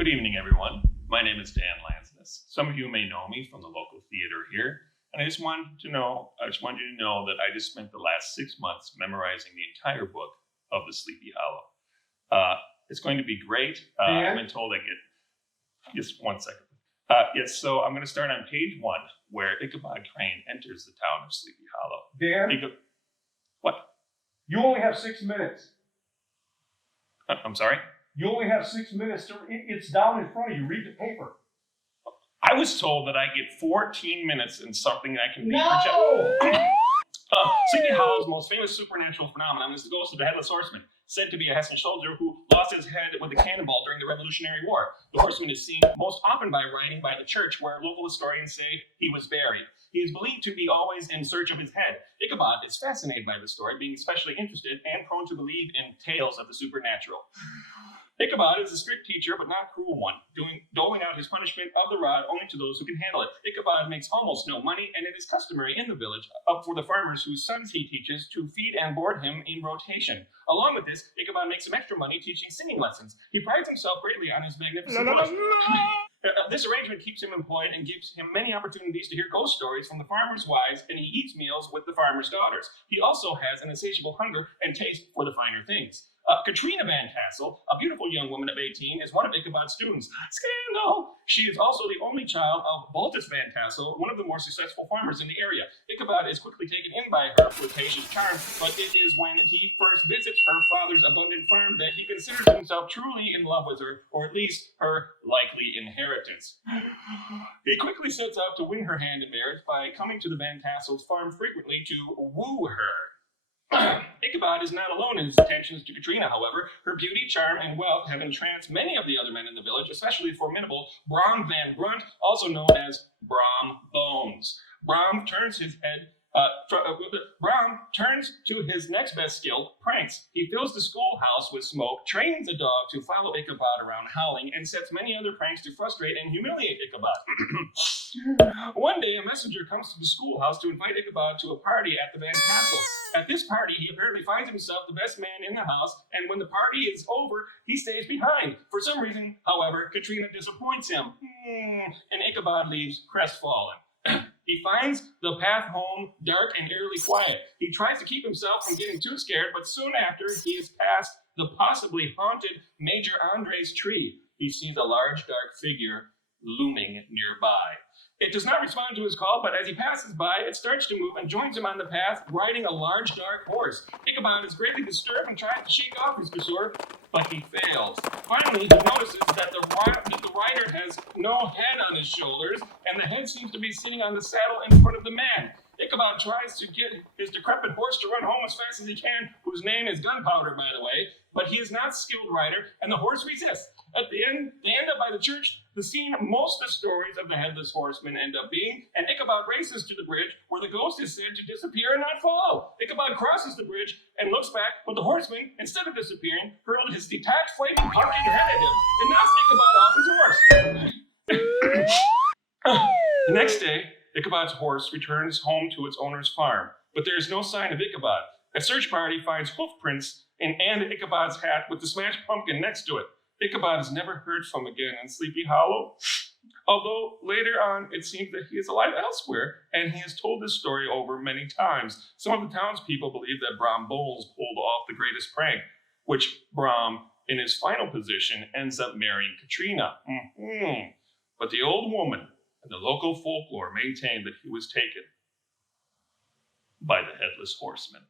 Good evening, everyone. My name is Dan Landsness. Some of you may know me from the local theater here, and I just want you to know that I just spent the last 6 months memorizing the entire book of the Sleepy Hollow. It's going to be great. I've been told I get just 1 second. So I'm going to start on page 1, where Ichabod Crane enters the town of Sleepy Hollow. Dan? What? You only have 6 minutes. I'm sorry? You only have 6 minutes. It's down in front of you. Read the paper. I was told that I get 14 minutes in something that I can read for Sleepy Hollow's most famous supernatural phenomenon is the ghost of the Headless Horseman, said to be a Hessian soldier who lost his head with a cannonball during the Revolutionary War. The horseman is seen most often by riding by the church, where local historians say he was buried. He is believed to be always in search of his head. Ichabod is fascinated by the story, being especially interested and prone to believe in tales of the supernatural. Ichabod is a strict teacher, but not a cruel one, doling out his punishment of the rod only to those who can handle it. Ichabod makes almost no money, and it is customary in the village for the farmers whose sons he teaches to feed and board him in rotation. Along with this, Ichabod makes some extra money teaching singing lessons. He prides himself greatly on his magnificent voice. This arrangement keeps him employed and gives him many opportunities to hear ghost stories from the farmers' wives, and he eats meals with the farmers' daughters. He also has an insatiable hunger and taste for the finer things. Katrina Van Tassel, a beautiful young woman of 18, is one of Ichabod's students. Scandal! She is also the only child of Baltus Van Tassel, one of the more successful farmers in the area. Ichabod is quickly taken in by her flirtatious charm, but it is when he first visits her father's abundant farm that he considers himself truly in love with her, or at least her likely inheritance. He quickly sets out to win her hand in marriage by coming to the Van Tassel's farm frequently to woo her. Ichabod is not alone in his attentions to Katrina, however. Her beauty, charm, and wealth have entranced many of the other men in the village, especially the formidable Brom Van Brunt, also known as Brom Bones. Brom turns to his next best skill, pranks. He fills the schoolhouse with smoke, trains a dog to follow Ichabod around howling, and sets many other pranks to frustrate and humiliate Ichabod. One day, a messenger comes to the schoolhouse to invite Ichabod to a party at the Van Tassels. At this party, he apparently finds himself the best man in the house, and when the party is over, he stays behind. For some reason, however, Katrina disappoints him, and Ichabod leaves crestfallen. He finds the path home dark and eerily quiet. He tries to keep himself from getting too scared, but soon after he is past the possibly haunted Major Andre's tree, he sees a large dark figure looming nearby. It does not respond to his call, but as he passes by, it starts to move and joins him on the path, riding a large dark horse. Ichabod is greatly disturbed and tries to shake off his pursuer, but he fails. Finally, he notices that the rider has no head on his shoulders, and the head seems to be sitting on the saddle in front of the man. Ichabod tries to get his decrepit horse to run home as fast as he can, whose name is Gunpowder, by the way, but he is not a skilled rider, and the horse resists. At the end, they end up by the church, the scene most of the stories of the Headless Horseman end up being, and Ichabod races to the bridge, where the ghost is said to disappear and not follow. Ichabod crosses the bridge and looks back, but the horseman, instead of disappearing, hurled his detached flaming pumpkin head at him, and knocks Ichabod off his horse. The next day, Ichabod's horse returns home to its owner's farm, but there is no sign of Ichabod. A search party finds hoof prints and Ichabod's hat with the smashed pumpkin next to it. Ichabod is never heard from again in Sleepy Hollow, although later on it seems that he is alive elsewhere, and he has told this story over many times. Some of the townspeople believe that Brom Bones pulled off the greatest prank, which Brom, in his final position, ends up marrying Katrina. But the old woman and the local folklore maintain that he was taken by the Headless Horseman.